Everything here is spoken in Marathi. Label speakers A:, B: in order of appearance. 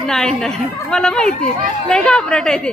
A: नाही नाही. मला माहिती लय घाबरट आहे ते.